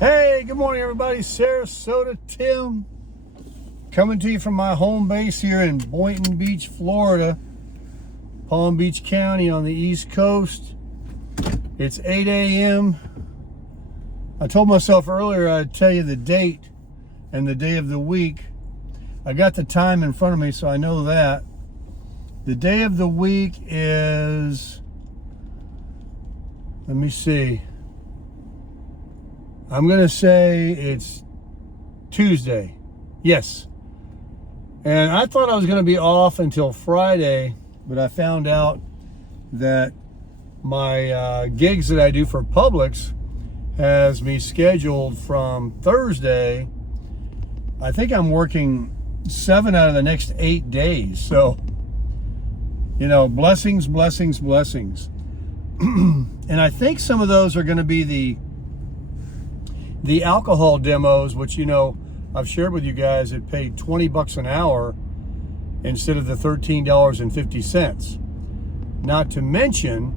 Hey, good morning, everybody. Sarasota Tim coming to you from my home base here in Boynton Beach, Florida, Palm Beach County on the East Coast. It's 8 a.m. I told myself earlier I'd tell you the date and the day of the week. I got the time in front of me, so I know that. The day of the week is, let me see. I'm going to say it's Tuesday. Yes. And I thought I was going to be off until Friday, but I found out that my gigs that I do for Publix has me scheduled from Thursday. I think I'm working 7 out of the next 8 days. So, you know, blessings, blessings, blessings. And I think some of those are going to be the alcohol demos, which, you know, I've shared with you guys, it paid $20 an hour instead of the $13.50. Not to mention,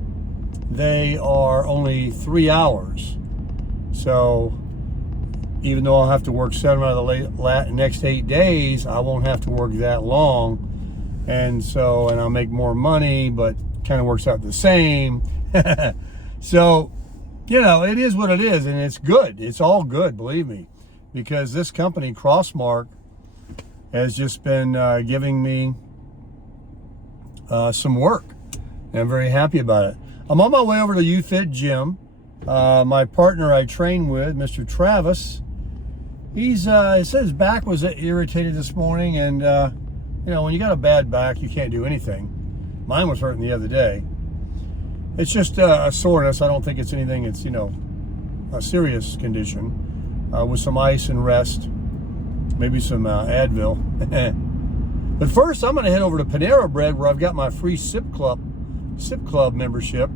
they are only 3 hours. So even though I'll have to work 7 out of the next 8 days, I won't have to work that long. And I'll make more money, but kind of works out the same. So, you know, it is what it is, and it's good. It's all good, believe me, because this company, Crossmark, has just been giving me some work, and I'm very happy about it. I'm on my way over to UFit Gym. My partner I train with, Mr. Travis, he said his back was irritated this morning, and you know, when you got a bad back, you can't do anything. Mine was hurting the other day. It's just a soreness. I don't think it's anything. It's, you know, a serious condition with some ice and rest, maybe some Advil. But first, I'm going to head over to Panera Bread, where I've got my free Sip Club membership,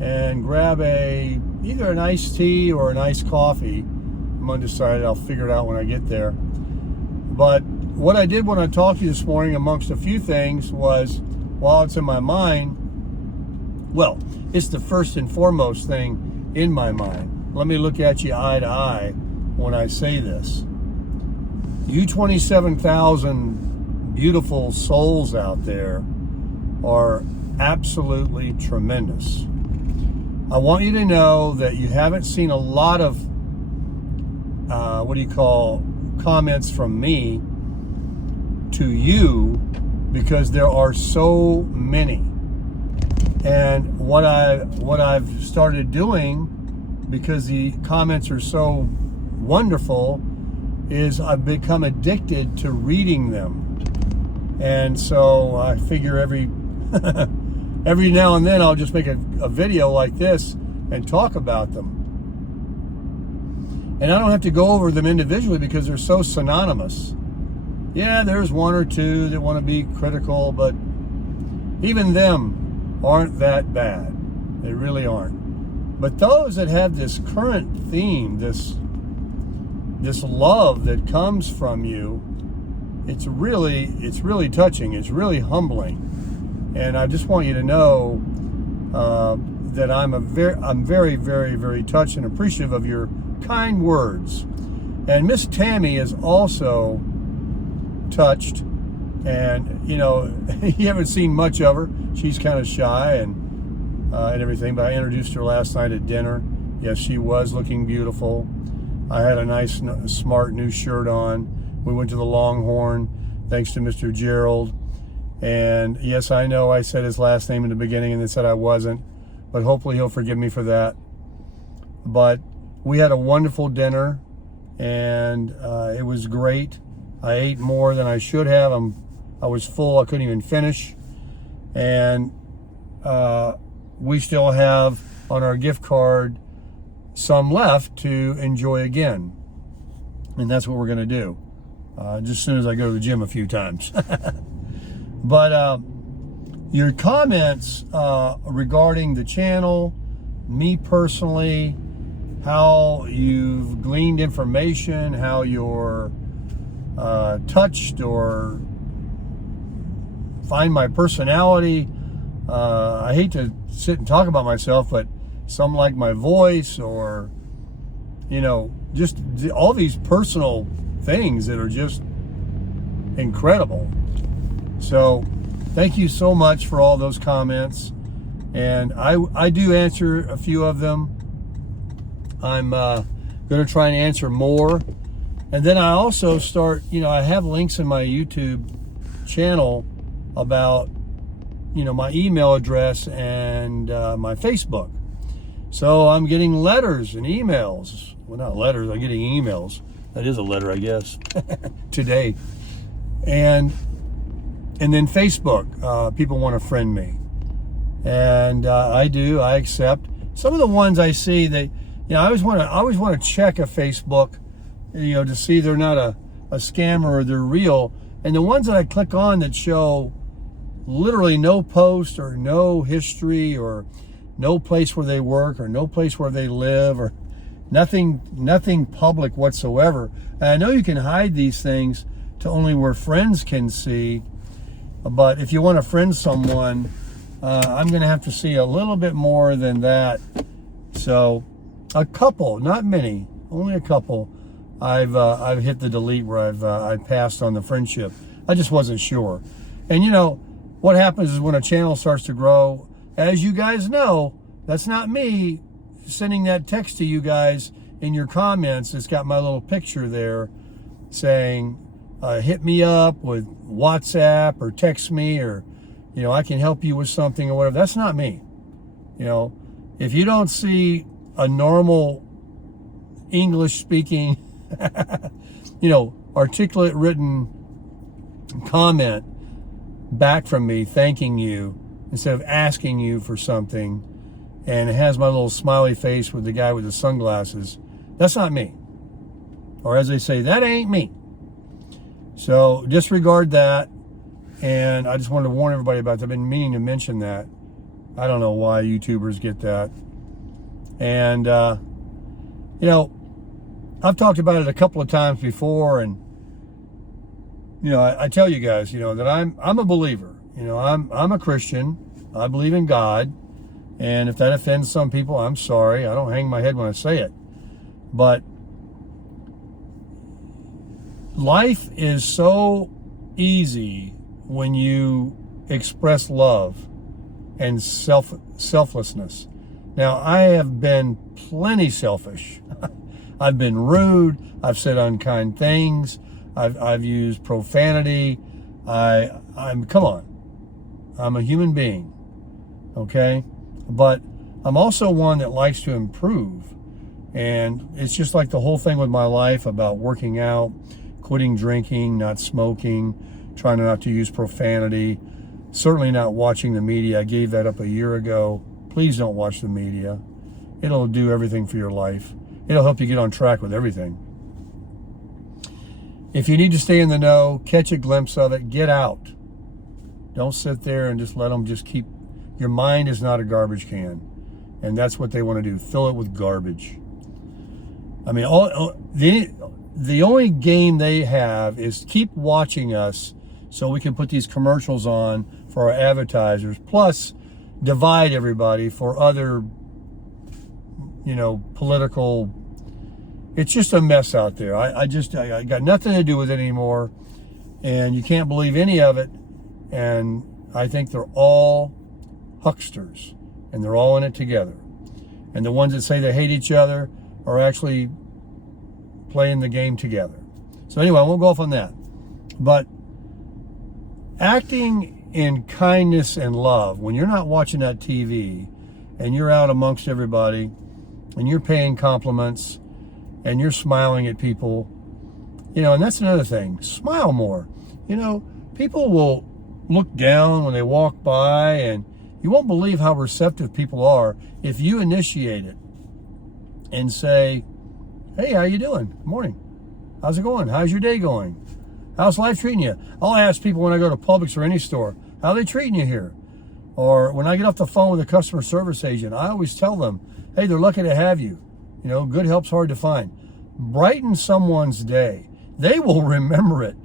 and grab either an iced tea or an iced coffee. I'm undecided. I'll figure it out when I get there. But what I did when I talked to you this morning, amongst a few things, was, while it's in my mind, well, it's the first and foremost thing in my mind. Let me look at you eye to eye when I say this. You 27,000 beautiful souls out there are absolutely tremendous. I want you to know that you haven't seen a lot of, comments from me to you, because there are so many. And what I've started doing, because the comments are so wonderful, is I've become addicted to reading them. And so I figure every now and then I'll just make a video like this and talk about them. And I don't have to go over them individually because they're so synonymous. Yeah, there's one or two that want to be critical, but even them aren't that bad. They really aren't. But those that have this current theme, this love that comes from you, it's really touching. It's really humbling. And I just want you to know that I'm very, very, very touched and appreciative of your kind words. And Miss Tammy is also touched. And, you know, you haven't seen much of her. She's kind of shy and everything, but I introduced her last night at dinner. Yes, she was looking beautiful. I had a nice, smart new shirt on. We went to the Longhorn, thanks to Mr. Gerald. And yes, I know I said his last name in the beginning and they said I wasn't, but hopefully he'll forgive me for that. But we had a wonderful dinner, and it was great. I ate more than I should have. I was full. I couldn't even finish. And we still have on our gift card some left to enjoy again. And that's what we're going to do. Just as soon as I go to the gym a few times. But your comments regarding the channel, me personally, how you've gleaned information, how you're touched or find my personality. I hate to sit and talk about myself, but some like my voice, or just all these personal things that are just incredible. So thank you so much for all those comments. And I do answer a few of them. I'm going to try and answer more. And then I also start, I have links in my YouTube channel about, my email address and my Facebook. So I'm getting letters and emails. Well, not letters, I'm getting emails. That is a letter, I guess, today. And then Facebook, people want to friend me. And I accept. Some of the ones I see, I always want to check a Facebook, to see they're not a scammer or they're real. And the ones that I click on that show literally no post or no history or no place where they work or no place where they live or nothing public whatsoever. And I know you can hide these things to only where friends can see, but if you want to friend someone, I'm going to have to see a little bit more than that. So a couple, not many, only a couple, I've hit the delete where I've passed on the friendship. I just wasn't sure. And what happens is when a channel starts to grow, as you guys know, that's not me sending that text to you guys in your comments. It's got my little picture there saying, hit me up with WhatsApp or text me, or, I can help you with something or whatever. That's not me. If you don't see a normal English speaking, articulate written comment back from me thanking you instead of asking you for something, and it has my little smiley face with the guy with the sunglasses, that's not me. Or as they say, that ain't me. So disregard that. And I just wanted to warn everybody about that. I've been meaning to mention that. I don't know why YouTubers get that. And, I've talked about it a couple of times before, and, I tell you guys, that I'm a believer. I'm a Christian. I believe in God. And if that offends some people, I'm sorry. I don't hang my head when I say it. But life is so easy when you express love and selflessness. Now, I have been plenty selfish. I've been rude. I've said unkind things. I've used profanity. Come on. I'm a human being. Okay? But I'm also one that likes to improve. And it's just like the whole thing with my life about working out, quitting drinking, not smoking, trying not to use profanity, certainly not watching the media. I gave that up a year ago. Please don't watch the media. It'll do everything for your life. It'll help you get on track with everything. If you need to stay in the know, catch a glimpse of it, get out. Don't sit there and just let them just keep. Your mind is not a garbage can. And that's what they want to do. Fill it with garbage. I mean, the only game they have is keep watching us so we can put these commercials on for our advertisers, plus divide everybody for other, political. It's just a mess out there. I got nothing to do with it anymore, and you can't believe any of it. And I think they're all hucksters, and they're all in it together. And the ones that say they hate each other are actually playing the game together. So anyway, I won't go off on that. But acting in kindness and love, when you're not watching that TV and you're out amongst everybody and you're paying compliments and you're smiling at people, and that's another thing. Smile more. People will look down when they walk by, and you won't believe how receptive people are if you initiate it and say, hey, how you doing? Good morning. How's it going? How's your day going? How's life treating you? I'll ask people when I go to Publix or any store, how are they treating you here? Or when I get off the phone with a customer service agent, I always tell them, hey, they're lucky to have you. Good help's hard to find. Brighten someone's day. They will remember it.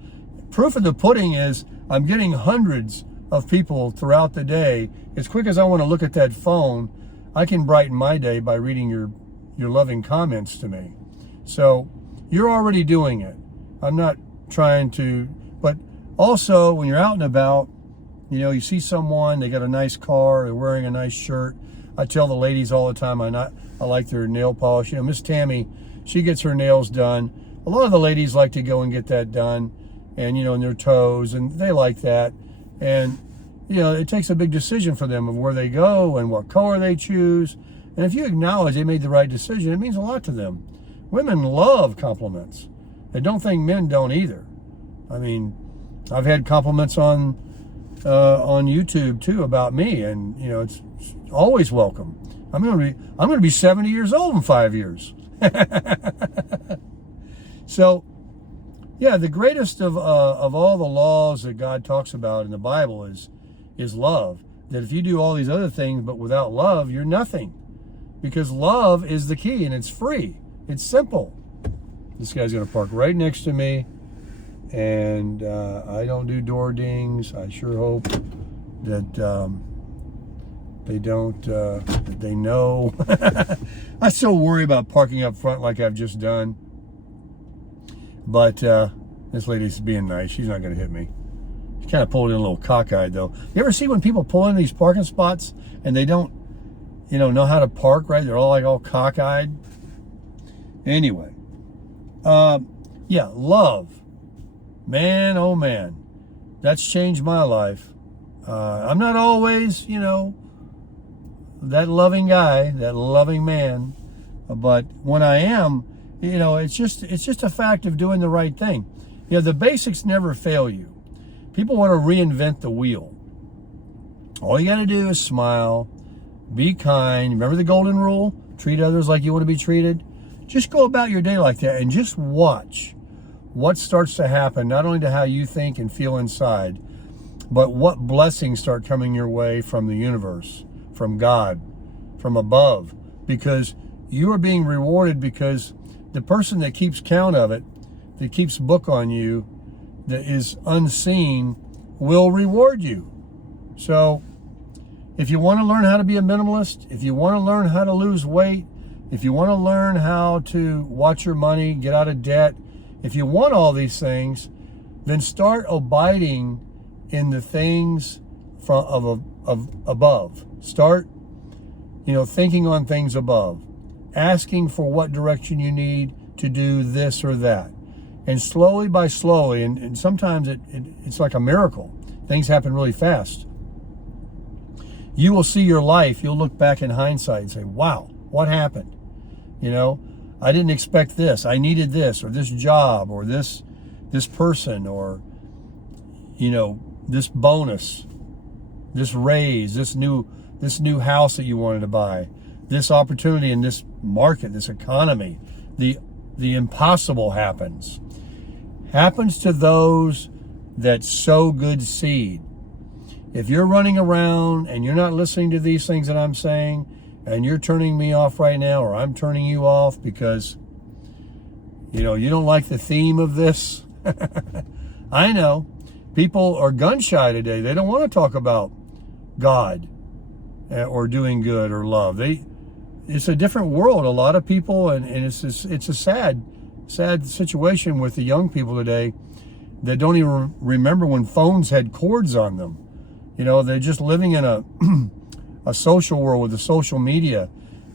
Proof of the pudding is I'm getting hundreds of people throughout the day. As quick as I want to look at that phone, I can brighten my day by reading your loving comments to me. So you're already doing it. I'm not trying to, but also when you're out and about, you see someone, they got a nice car, they're wearing a nice shirt. I tell the ladies all the time, I like their nail polish. Miss Tammy, she gets her nails done. A lot of the ladies like to go and get that done, and in their toes, and they like that. And it takes a big decision for them of where they go and what color they choose. And if you acknowledge they made the right decision, it means a lot to them. Women love compliments. I don't think men don't either. I mean, I've had compliments on YouTube too about me, and it's always welcome. I'm going to be 70 years old in 5 years. So, yeah, the greatest of all the laws that God talks about in the Bible is love. That if you do all these other things but without love, you're nothing. Because love is the key, and it's free. It's simple. This guy's going to park right next to me, and I don't do door dings. I sure hope that they don't, that they know. I still worry about parking up front like I've just done. But this lady's being nice. She's not going to hit me. She kind of pulled in a little cockeyed, though. You ever see when people pull in these parking spots and they don't, know how to park, right? They're all cockeyed. Anyway. Yeah, love. Man, oh man. That's changed my life. I'm not always, that loving guy, that loving man. But when I am, it's just a fact of doing the right thing. The basics never fail you. People want to reinvent the wheel. All you got to do is smile, be kind. Remember the golden rule? Treat others like you want to be treated. Just go about your day like that and just watch what starts to happen, not only to how you think and feel inside, but what blessings start coming your way from the universe, from God, from above, because you are being rewarded, because the person that keeps count of it, that keeps book on you, that is unseen, will reward you. So if you want to learn how to be a minimalist, if you want to learn how to lose weight, if you want to learn how to watch your money, get out of debt, if you want all these things, then start abiding in the things of above. Start, thinking on things above. Asking for what direction you need to do this or that. And slowly by slowly, and sometimes it's like a miracle. Things happen really fast. You will see your life, you'll look back in hindsight and say, wow, what happened? I didn't expect this. I needed this, or this job, or this person, or, this bonus, this raise, this new house that you wanted to buy, this opportunity in this market, this economy. The impossible happens to those that sow good seed. If you're running around and you're not listening to these things that I'm saying, and you're turning me off right now, or I'm turning you off because you don't like the theme of this, I know people are gun shy today. They don't want to talk about God or doing good or love. It's a different world. A lot of people, and it's a sad situation with the young people today that don't even remember when phones had cords on them. They're just living in a social world with the social media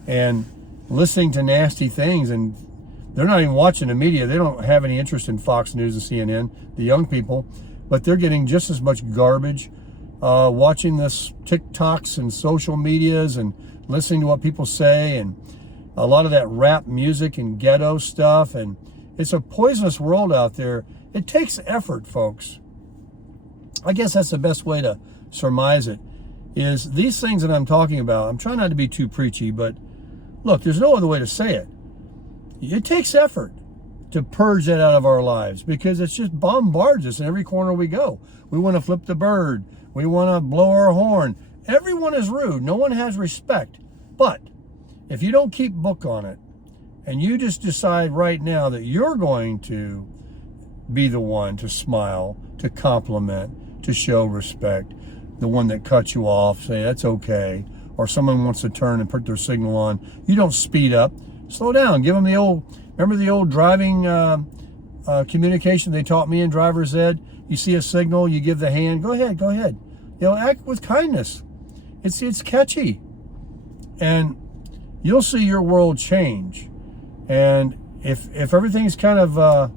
and listening to nasty things, and they're not even watching the media. They don't have any interest in Fox News and CNN, the young people, but they're getting just as much garbage, watching this TikToks and social medias and listening to what people say, and a lot of that rap music and ghetto stuff. And it's a poisonous world out there. It takes effort, folks. I guess that's the best way to surmise it, is these things that I'm talking about. I'm trying not to be too preachy, but look, there's no other way to say it. It takes effort to purge that out of our lives, because it's just bombards us in every corner we go. We want to flip the bird. We want to blow our horn. Everyone is rude. No one has respect. But if you don't keep book on it, and you just decide right now that you're going to be the one to smile, to compliment, to show respect, the one that cuts you off, say that's okay, or someone wants to turn and put their signal on, you don't speed up. Slow down. Give them the Remember the old driving communication they taught me in driver's ed? You see a signal, you give the hand, go ahead, go ahead. You know, act with kindness. It's catchy. And you'll see your world change. And if everything's kind of,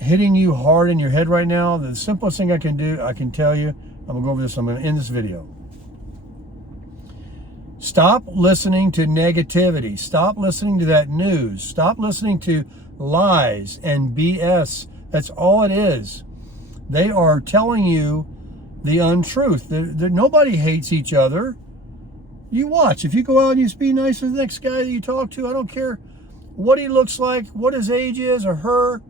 hitting you hard in your head right now, the simplest thing I can tell you, I'm going to go over this, I'm going to end this video. Stop listening to negativity. Stop listening to that news. Stop listening to lies and BS. That's all it is. They are telling you the untruth. Nobody hates each other. You watch. If you go out and you be nice to the next guy that you talk to, I don't care what he looks like, what his age is or her,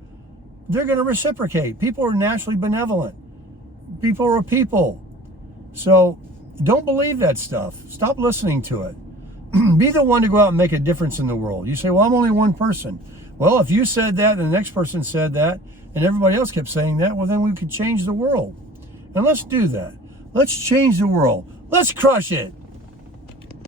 they're going to reciprocate. People are naturally benevolent. People are people. So don't believe that stuff. Stop listening to it. Be the one to go out and make a difference in the world. You say, well, I'm only one person. Well, if you said that and the next person said that and everybody else kept saying that, well, then we could change the world. And let's do that. Let's change the world. Let's crush it.